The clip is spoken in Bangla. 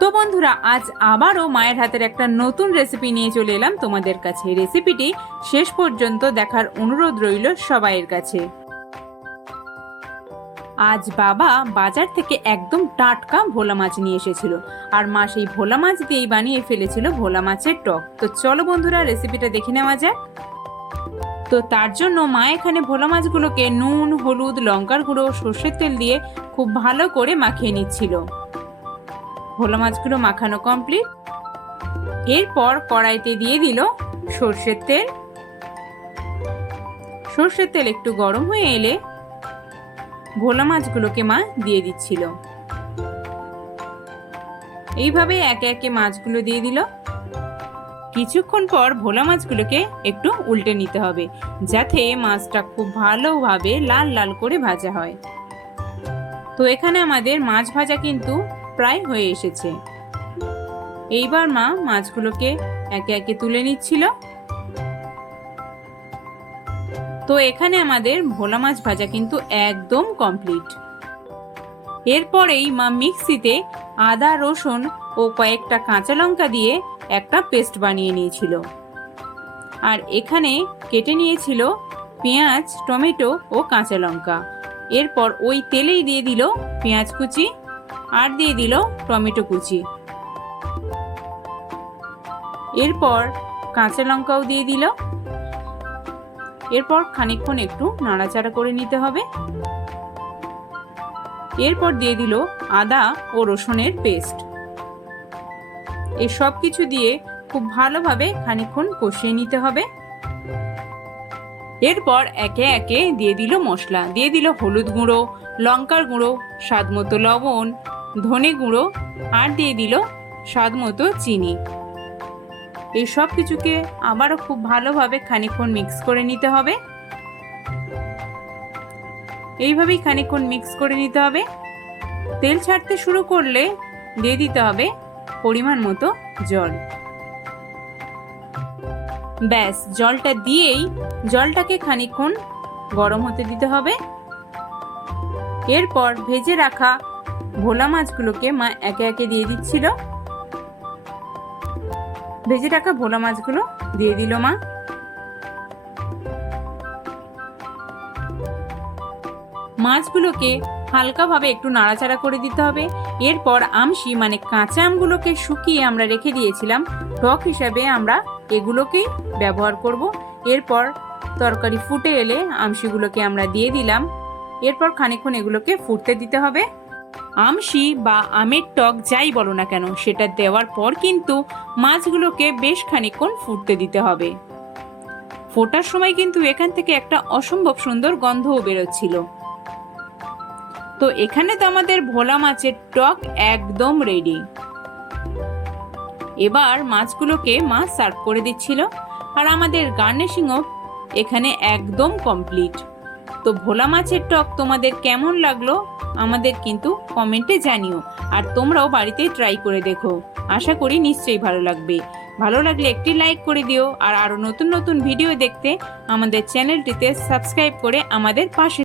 তো বন্ধুরা, আজ আবারও মায়ের হাতের একটা নতুন রেসিপি নিয়ে চলে এলাম তোমাদের কাছে। রেসিপিটি শেষ পর্যন্ত দেখার অনুরোধ রইল সবাইয়ের কাছে। আজ বাবা বাজার থেকে একদম টাটকা ভোলা মাছ নিয়ে এসেছিল। আর মা সেই ভোলা মাছ দিয়েই বানিয়ে ফেলেছিল ভোলা মাছের টক। তো চলো বন্ধুরা রেসিপিটা দেখে নেওয়া যাক। তো তার জন্য মা এখানে ভোলা মাছগুলোকে নুন, হলুদ, লঙ্কার গুঁড়ো, সর্ষের তেল দিয়ে খুব ভালো করে মাখিয়ে নিচ্ছিল। ভোলা মাছগুলো মাখানো কমপ্লিট এরপর কড়াইতে দিয়ে দিল সর্ষের তেল। সর্ষের তেল একটু গরম হয়ে এলে ভোলা মাছগুলোকে মা দিয়ে দিচ্ছিল। এইভাবে একে একে মাছগুলো দিয়ে দিল। কিছুক্ষণ পর ভোলা মাছগুলোকে একটু উল্টে নিতে হবে, যাতে মাছটা খুব ভালোভাবে লাল লাল করে ভাজা হয়। তো এখানে আমাদের মাছ ভাজা কিন্তু প্রায় হয়ে এসেছে। এইবার মা মাছগুলোকে একে একে তুলে নিচ্ছিল। তো এখানে আমাদের ভোলা মাছ ভাজা কিন্তু একদম কমপ্লিট। এরপরেই মা মিক্সিতে আদা, রসুন ও কয়েকটা কাঁচা লঙ্কা দিয়ে একটা পেস্ট বানিয়ে নিয়েছিল। আর এখানে কেটে নিয়েছিল পেঁয়াজ, টমেটো ও কাঁচা লঙ্কা। এরপর ওই তেলেই দিয়ে দিল পেঁয়াজ কুচি আর দিয়ে দিল টমেটো কুচি। এরপর কাঁচা লঙ্কাও দিয়ে দিল। এরপর খানিকক্ষণ একটু নাড়াচাড়া করে নিতে হবে। এরপর দিয়ে দিল আদা ও রসুনের পেস্ট। এই সব কিছু দিয়ে খুব ভালোভাবে খানিকক্ষণ কষিয়ে নিতে হবে। এরপর একে একে দিয়ে দিল মশলা। দিয়ে দিল হলুদ গুঁড়ো, লঙ্কার গুঁড়ো, স্বাদ মতো লবণ, ধনে গুঁড়ো আর দিয়ে দিল স্বাদ মতো চিনি। এই সব কিছুকে আবারও খুব ভালোভাবে খানিকক্ষণ মিক্স করে নিতে হবে। এইভাবেই খানিকক্ষণ মিক্স করে নিতে হবে। তেল ছাড়তে শুরু করলে দিয়ে দিতে হবে পরিমাণ মতো জল। ব্যাস, জলটা দিয়েই জলটাকে খানিকক্ষণ গরম হতে দিতে হবে। এরপর ভেজে রাখা ভোলা মাছগুলোকে মা একে একে দিয়ে দিচ্ছিল। ভেজে রাখা ভোলা মাছগুলো দিয়ে দিল মা। মাছগুলোকে হালকাভাবে একটু নাড়াচাড়া করে দিতে হবে। এরপর আমশি মানে কাঁচা আমগুলোকে শুকিয়ে আমরা রেখে দিয়েছিলাম। টক হিসাবে আমরা এগুলোকেই ব্যবহার করব। এরপর তরকারি ফুটে এলে আমশিগুলোকে আমরা দিয়ে দিলাম। এরপর খানিকক্ষণ এগুলোকে ফুটতে দিতে হবে। আমশি বা আমের টক যাই বলো না কেন, সেটা দেওয়ার পর কিন্তু মাছগুলোকে বেশ খানিকক্ষণ ফুটতে দিতে হবে। ফোটার সময় কিন্তু এখান থেকে একটা অসম্ভব সুন্দর গন্ধও বেরোচ্ছিল। তো এখানে তো আমাদের ভোলা মাছের টক একদম রেডি এবার মাছগুলোকে মাছ সার্ভ করে দিচ্ছিল। আর আমাদের গার্নিশিংও এখানে একদম কমপ্লিট তো ভোলা মাছের টক তোমাদের কেমন লাগল, আমাদের কিন্তু কমেন্টে জানিও। আর তোমরাও বাড়িতে ট্রাই করে দেখো। আশা করি নিশ্চয়ই ভালো লাগবে। ভালো লাগলে একটি লাইক করে দিও। আর আরও নতুন নতুন ভিডিও দেখতে আমাদের চ্যানেলটিতে সাবস্ক্রাইব করে আমাদের পাশে